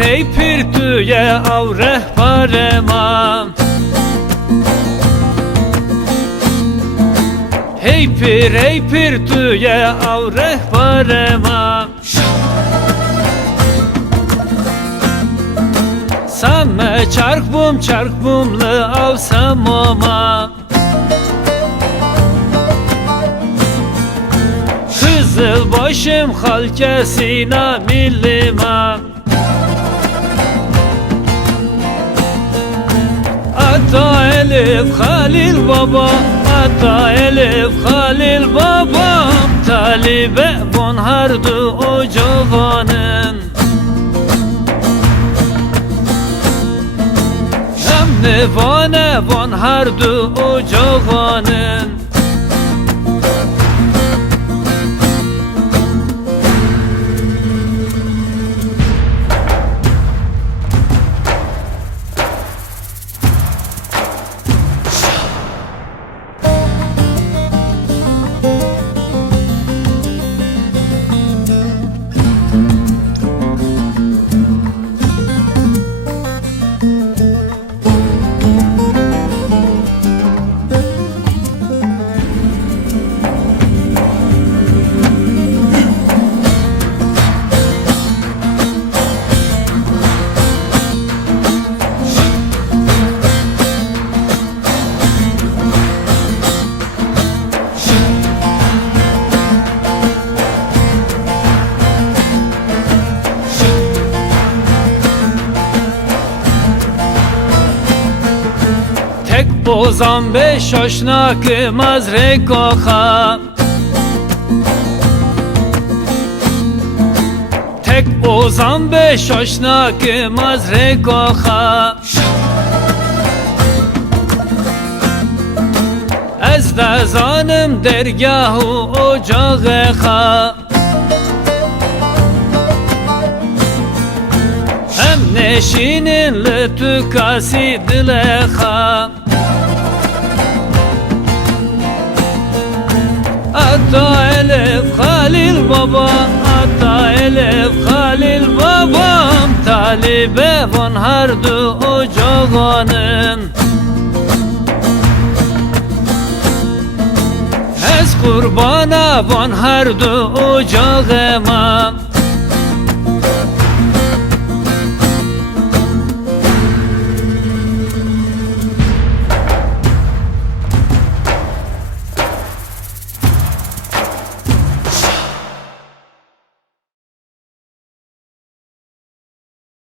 ey pir tüye av rehberema. Ey pir tüye av rehberema. Samme çark bumlı av samoma. Kızıl başım halkesina millima. Ata Elif Halil Baba, Ata Elif Halil Baba. Talibe bonhardu o cavanın. Nevane bonhardu o cavanın. Tek bozan beş aşnak mazre koha. Tek bozan beş aşnak mazre koha. Ez de zanım dergahı ocağı. Hem neşinin lütükası dileha. Ata Elif Halil Baba, Ata Elif Halil Babam. Talibe bonhardu o cavanın. Ez kurbana bonhardu o cağema.